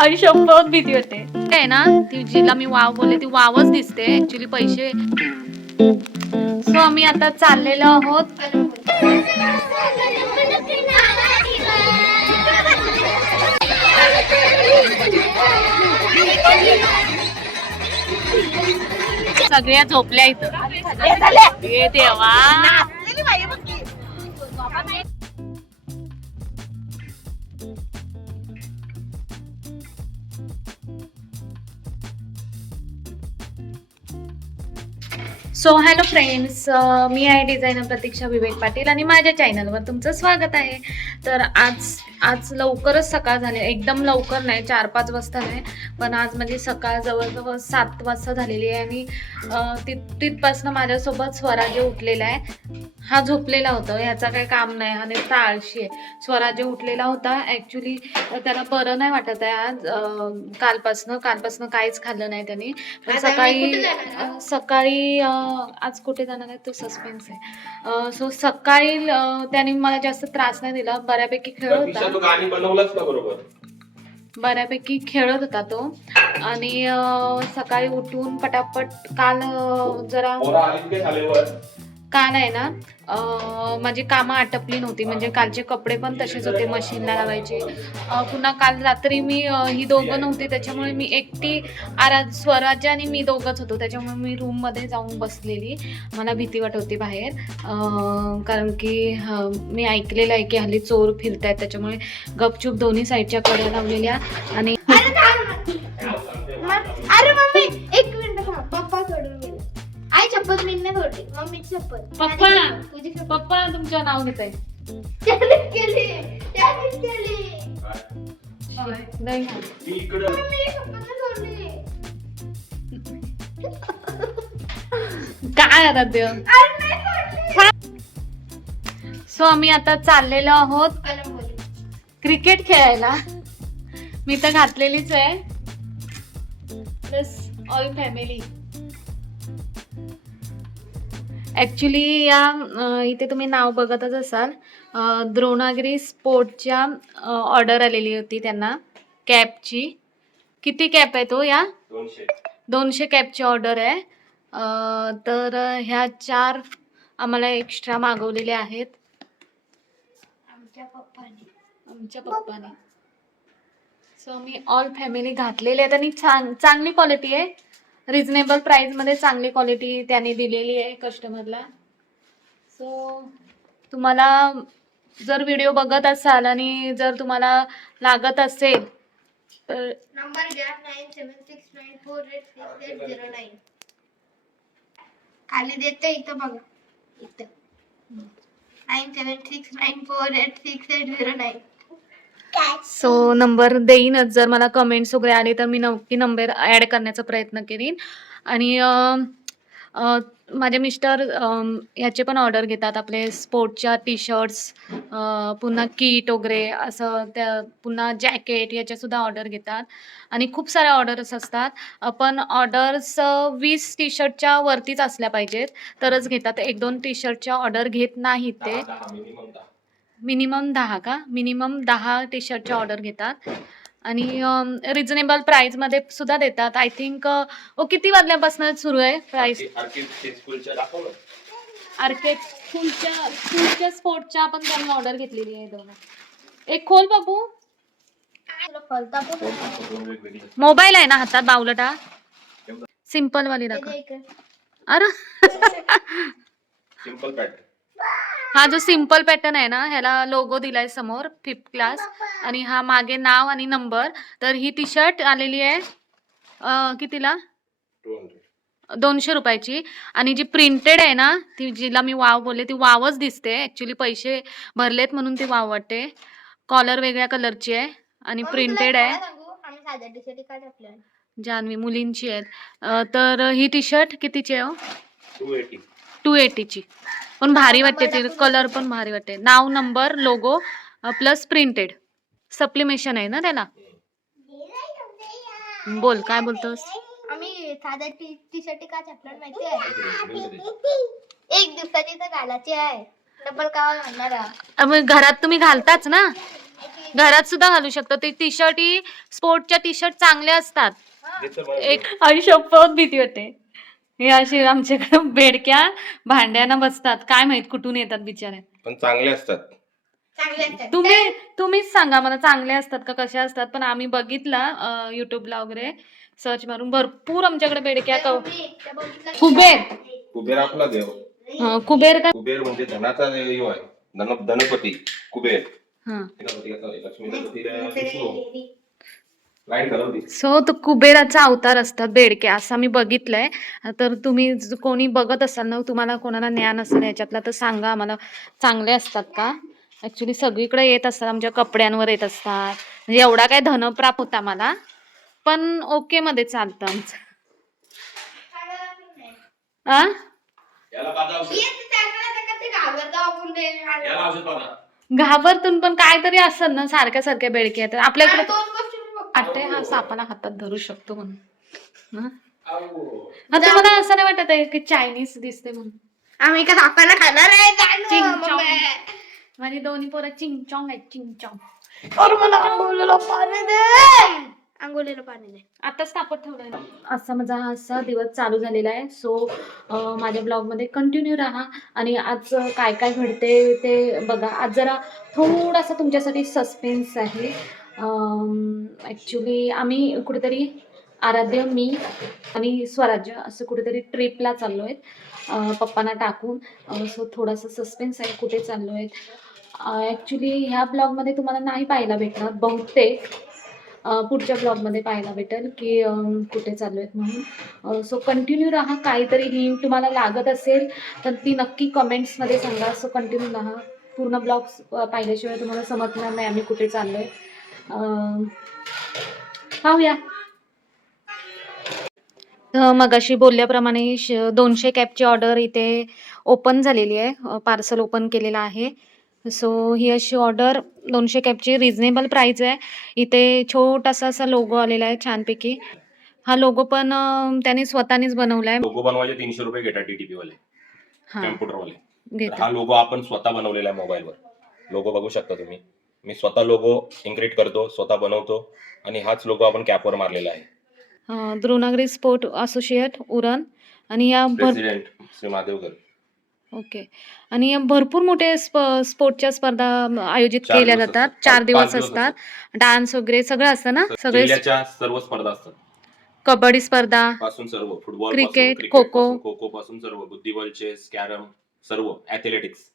आणि शंभर भीती होते आहे ना ती जिला मी वाव बोलले ती वावच दिसते ऍक्च्युली पैसे. सो आम्ही आता चाललेलो आहोत सगळ्या झोपल्या इथं. ये देवा. सो हॅलो फ्रेंड्स, मी आहे डिझायनर प्रतीक्षा विवेक पाटील आणि माझ्या चॅनलवर तुमचं स्वागत आहे. तर आज लवकरच सकाळ झाली, एकदम लवकर नाही, 4-5 वाजता नाही, पण आज म्हणजे सकाळ जवळजवळ 7 वाजता झालेली आहे. आणि तिथपासनं माझ्यासोबत स्वराज्य उठलेला आहे. हा झोपलेला होता, ह्याचा काही काम नाही, हा नुसता आळशी आहे. स्वराज्य उठलेला होता, ॲक्च्युली त्याला बरं नाही वाटत आहे आज. कालपासनं काहीच खाल्लं नाही त्यांनी. पण सकाळी आज कुठे जाणार आहे तो सस्पेन्स आहे. सो सकाळी त्याने मला जास्त त्रास नाही दिला, बऱ्यापैकी खेळत होता तो. आणि सकाळी उठून पटापट काल आहे ना माझी कामं आटपली नव्हती, म्हणजे कालचे कपडे पण तसेच होते मशीनला लावायचे. पुन्हा काल रात्री मी ही दोघं नव्हती, त्याच्यामुळे मी एकटी स्वराज्य आणि मी दोघंच होतो, त्याच्यामुळे मी रूममध्ये जाऊन बसलेली. मला भीती वाटत होती बाहेर, कारण की मी ऐकलेलं आहे की हल्ली चोर फिरतायत, त्याच्यामुळे गपचूप दोन्ही साईडच्या कड्या लावलेल्या. आणि अरे मम्मी एक मिनिट थांब, पप्पा सोडून गेले. आई चप्पल मी नाही सोडली, मम्मी चप्पल. पप्पा तुमचं नाव घेत आहे. काय आता ते. सो आम्ही आता चाललेलो आहोत क्रिकेट खेळायला. मी तर घातलेलीच आहे, प्लस ऑल फॅमिली. ऍक्च्युली इथे तुम्ही नाव बघतच असाल, द्रोणागिरी स्पोर्टच्या ऑर्डर आलेली होती त्यांना कॅपची. किती कॅप आहे तो? 200 कॅपची ऑर्डर आहे. तर ह्या 4 आम्हाला एक्स्ट्रा मागवलेल्या आहेत आमच्या पप्पाने. सो मी ऑल फॅमिली घातलेले आहेत आणि चांगली क्वालिटी आहे, रिजनेबल प्राइसमध्ये चांगली क्वालिटी त्याने दिलेली आहे कस्टमरला. सो तुम्हाला जर व्हिडिओ बघत असाल आणि जर तुम्हाला लागत असेल तर नंबर घ्या 9769486809. खाली देते इथं बघा, इथं 9769486809. सो नंबर देईनच, जर मला कमेंट्स वगैरे आले तर मी नक्की नंबर ॲड करण्याचा प्रयत्न करीन. आणि माझे मिस्टर ह्याचे पण ऑर्डर घेतात, आपले स्पोर्टच्या टी शर्ट्स, पुन्हा किट वगैरे असं, त्या पुन्हा जॅकेट याच्यासुद्धा ऑर्डर घेतात. आणि खूप साऱ्या ऑर्डर्स असतात, पण ऑर्डर्स 20 टी शर्टच्या वरतीच असल्या पाहिजेत तरच घेतात. 1-2 टी शर्टच्या ऑर्डर घेत नाहीत ते. मिनिमम 10 टी शर्टच्या ऑर्डर घेतात. आणि रिजनेबल प्राइसमध्ये सुद्धा देतात. आय थिंक किती वाजल्यापासून सुरू आहे प्राइस? आर्केड स्कूलच्या स्पोर्टच्या पण त्यांनी ऑर्डर घेतलेली आहे. दोन एक खोल बाबू, मोबाईल आहे ना हातात बावलटा, सिंपल वाली दाखव. अरे सिंपल पॅटर्न. हा जो सिंपल पॅटर्न आहे ना, ह्याला लोगो दिलाय समोर 5th क्लास, आणि हा मागे नाव आणि नंबर. तर ही टी शर्ट आलेली आहे कितीला? 200 रुपयाची. आणि जी प्रिंटेड आहे ना, ती जिला मी वाव बोलले ती वावच दिसते, ऍक्च्युली पैसे भरलेत म्हणून ती वाव वाटते. कॉलर वेगळ्या कलरची आहे आणि प्रिंटेड आहे. जान्हवी मुलींची आहेत. तर ही टी शर्ट कितीची आहे? 280 ची. पण भारी वाटते ती, कलर पण भारी वाटते. नाव, नंबर, लोगो प्लस प्रिंटेड, सप्लिमेशन आहे ना त्याला. बोल काय बोलतोस? आम्ही साध्या टी शर्ट का छापणार माहिती आहे, एक दिवसाची तर घालायची आहे, डबल का घालणार. घरात तुम्ही घालताच ना. घरात सुद्धा घालू शकतो. ते टी शर्ट ही स्पोर्टच्या टी शर्ट चांगले असतात. एक आणि शपथ भीती वाटते. हे अशी आमच्याकडे बेडक्या भांड्याना बसतात. काय माहित कुठून येतात बिचारे. पण चांगले असतात. चांगले असतात. तुम्हीच सांगा मला चांगले असतात का कशा असतात. पण आम्ही बघितला युट्यूबला वगैरे सर्च मारून भरपूर आमच्याकडे बेडक्या कुबेर कुबेर आपला देव. कुबेर का कुबेर म्हणजे धनाचा देव आहे. धनपती कुबेर. हा. सो तो कुबेराचा अवतार असतात बेडक्या असं मी बघितलंय. तर तुम्ही कोणी बघत असाल ना, तुम्हाला कोणाला ज्ञान असेल याच्यातलं तर सांगा आम्हाला. चांगले असतात का? ऍक्च्युली सगळीकडे येत असतात, आमच्या कपड्यांवर येत असतात. म्हणजे एवढा काय धनप्राप होता मला, पण ओके मध्ये चालतं आमचं. आ घाबरतून पण काहीतरी असत ना, सारख्या सारख्या बेडक्या येतात आपल्याकडे. आटे हा सापाला हातात धरू शकतो म्हणून. तुम्हाला असं नाही वाटत आहे की चायनीज दिसते म्हणून? आम्ही का सापाला खाणार आहे? माझी दोन्ही पोरं चिंगचॉंग आहेत, चिंगचॉंग. मला आंघोळीला पाणी दे. आंघोळीला पाणी दे. आताच तापत ठेवलंय ना. असा माझा असा दिवस चालू झालेला आहे. सो माझ्या ब्लॉग मध्ये कंटिन्यू राहा आणि आज काय काय घडते ते बघा. आज जरा थोडासा तुमच्यासाठी सस्पेन्स आहे. ॲक्च्युली आम्ही कुठेतरी आराध्य, मी आणि स्वराज्य असं कुठेतरी ट्रिपला चाललो आहेत पप्पांना टाकून. सो थोडासा सस्पेन्स आहे कुठे चाललो आहेत. ॲक्च्युली ह्या ब्लॉगमध्ये तुम्हाला नाही पाहायला भेटणार, बहुतेक पुढच्या ब्लॉगमध्ये पाहायला भेटेल की कुठे चालू आहेत म्हणून. सो कंटिन्यू राहा. काहीतरी हिंट तुम्हाला लागत असेल तर ती नक्की कमेंट्समध्ये सांगा. सो कंटिन्यू राहा. पूर्ण ब्लॉग्स पाहिल्याशिवाय तुम्हाला समजणार नाही आम्ही कुठे चाललो आहे. पाहूया. तर मगाशी बोलल्याप्रमाणे 200 कॅपची ऑर्डर इथे ओपन झालेली आहे. पार्सल ओपन केलेलं आहे. सो ही अशी ऑर्डर 200 कॅपची रिझनेबल प्राईस आहे. इथे छोटासा असा लोगो आलेला आहे छानपैकी. हा लोगो पण त्याने स्वतःनेच बनवलाय. लोगो बनवायचे 300 रुपये घेतात DTP वाले, हा कम्प्युटर वाले. घेतो. हा लोगो आपण स्वतः बनवलेला आहे मोबाईलवर. लोगो बघू शकता तुम्ही. मी स्वतः लोगो इन्क्रिएट करतो, स्वतः बनवतो आणि हाच लोगो आपण कॅपवर मारलेला आहे. Dronagiri sport associate Uran. आणि या प्रेसिडेंट श्री महादेवकर. ओके. आणि या भरपूर मोठे स्पोर्टच्या स्पर्धा आयोजित 4 केल्या दिवस जातात. असतात. 4 5 दिवस दिवस असतात. डान्स वगैरे सगळं असतं ना. सगळे जिल्ह्याच्या सर्व स्पर्धा असतात. कबड्डी स्पर्धा पासून सर्व, फुटबॉल क्रिकेट, पासून, खो खो. खो खो पासून सर्व, बुद्धिबळ, चेस, कॅरम, सर्व ॲथलेटिक्स.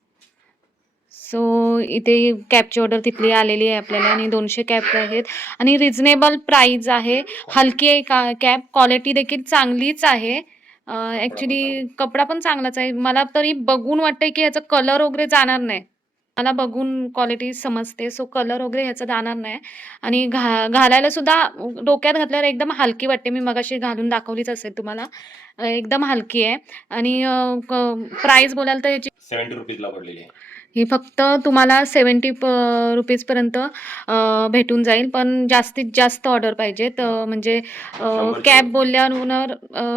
सो इथे कॅबची ऑर्डर तिथली आलेली आहे आपल्याला आणि 200 कॅब आहेत आणि रिझनेबल प्राइस आहे. हलकी आहे कॅब. क्वालिटी देखील चांगलीच आहे. ॲक्च्युली कपडा पण चांगलाच आहे. मला तरी बघून वाटतंय की याचा कलर वगैरे जाणार नाही. मला बघून क्वालिटी समजते. सो कलर वगैरे ह्याचा जाणार नाही. आणि घालायला सुद्धा डोक्यात घातल्यावर एकदम हलकी वाटते. मी मगाशी घालून दाखवलीच असेल तुम्हाला. एकदम हलकी आहे. आणि प्राइस बोलाल तर याची 70 रुपीजला पडलेली आहे. ही फक्त तुम्हाला 70 रुपीजपर्यंत भेटून जाईल. पण जास्तीत जास्त ऑर्डर पाहिजेत. म्हणजे कॅब बोलल्यावर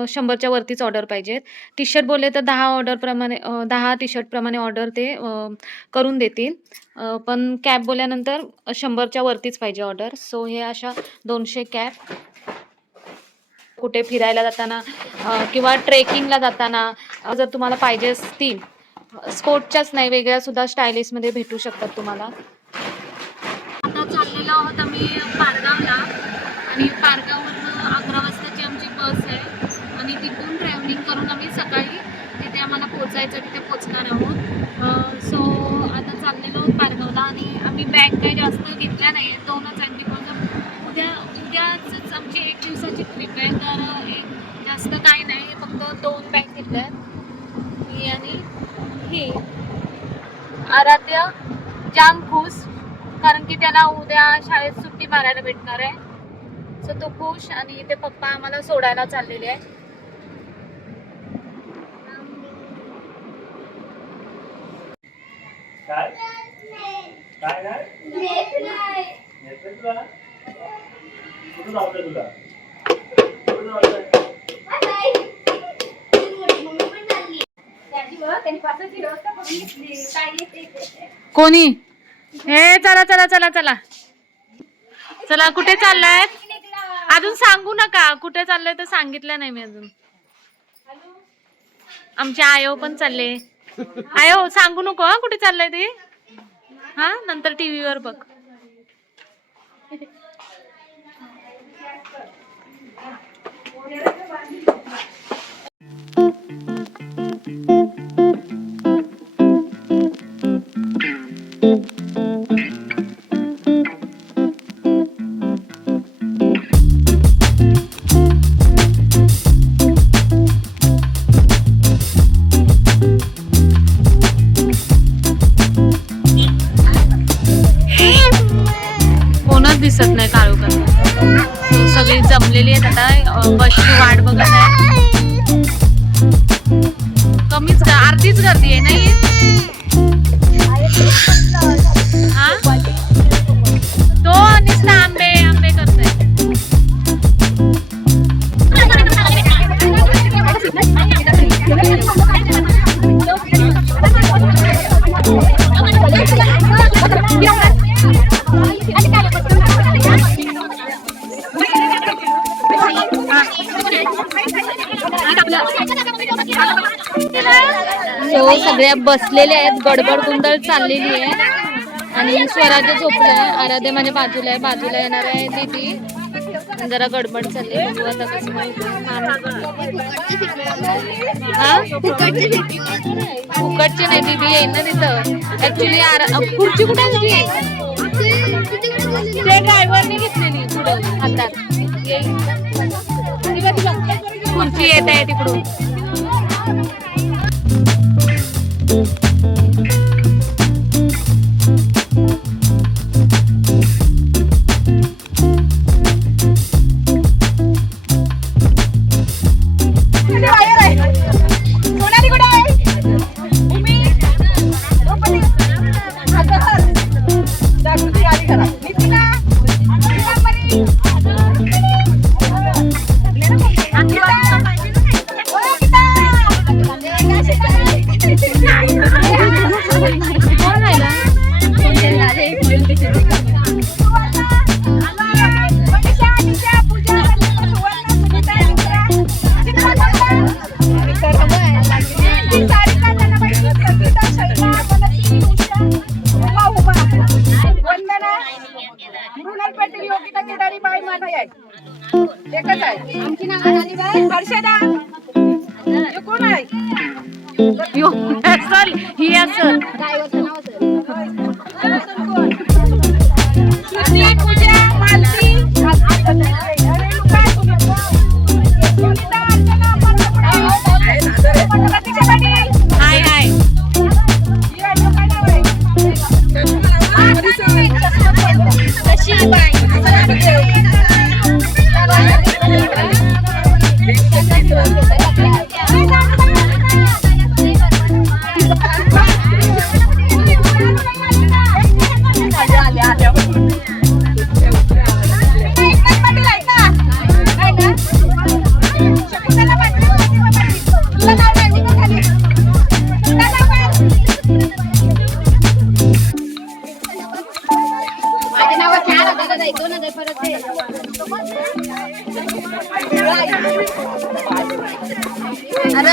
100च्या वरतीच ऑर्डर पाहिजेत. टी शर्ट बोलले तर 10 टी शर्टप्रमाणे ऑर्डर ते करून देतील. पण कॅब बोलल्यानंतर 100च्या वरतीच पाहिजे ऑर्डर. सो हे अशा 200 कॅब कुठे फिरायला जाताना किंवा ट्रेकिंगला जाताना जर तुम्हाला पाहिजे असतील, स्पोर्टच्याच नाही वेगळ्या सुद्धा स्टायलिशमध्ये भेटू शकतात तुम्हाला. आता चाललेलो आहोत आम्ही पारगावला आणि पारगाववरून 11 वाजताची आमची बस आहे आणि तिथून ट्रॅव्हलिंग करून आम्ही सकाळी तिथे आम्हाला पोचायचं, तिथे पोचणार आहोत. सो आता चाललेलो आहोत पारगावला आणि आम्ही बॅग काही जास्त घेतल्या नाही आहेत. 2च आहेत. बिकॉज उद्याच आमची 1 दिवसाची ट्रिप आहे. तर जास्त काही नाही, फक्त 2 बॅग घेतल्या आहेत. ही आणि ही. आराध्य जाम खुश कारण की त्याला उद्या शाळेत सुट्टी मारायला भेटणार आहे. सो तो खुश. आणि इथे पप्पा आम्हाला सोडायला चाललेले आहे. काय काय काय कुठं जायचं तुला? कुठं जायचं? कोणी? हे चला चला चला चला. चला कुठे चाललाय अजून सांगू नका कुठे चाललंय तर सांगितलं नाही मी अजून. आमचे आयो पण चालले. आयो सांगू नको हा कुठे चाललंय ते. हा नंतर टीव्ही वर बघ. कोणच दिसत नाही काळोखात. सगळी जमलेली आहेत आता बसची वाट बघत आहे. कमीच अर्धीच गर्दी आहे नाही. हा तो नुसता आंबे आंबे करताय. सो सगळ्या बसलेल्या आहेत. गडबड गोंधळ चाललेली आहे आणि स्वराज्य झोपलाय. आराध्य माझ्या बाजूला आहे. बाजूला येणार आहे दीदी. जरा गडबड चालली. बघू आता कसं फुकटची नाही दीदी येईन ना तिथं. ऍक्च्युली खुर्ची कुठे आहे तुझी? ते ड्रायव्हरने घेतलेली पुढं हातात. खुर्ची येत आहे तिकडून. ही असल हाय हाय. अरे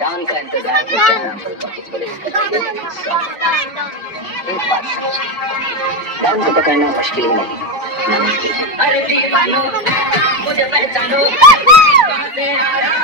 डाउन का इंतजार भी करना पड़ता है पुलिस के डाउन को पकड़ना मुश्किल नहीं। अरे दीवानो मुझे पहचानो कहाँ से आया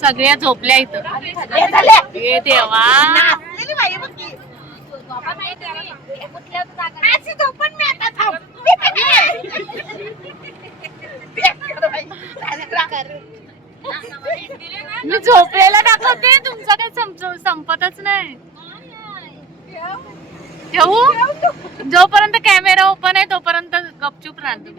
सगळ्या झोपल्या इथं. हे देवा. मी झोपलेला दाखवते, तुमचं काही संपतच नाही. ठेवू? जोपर्यंत कॅमेरा ओपन आहे तोपर्यंत गपचूप राहतो.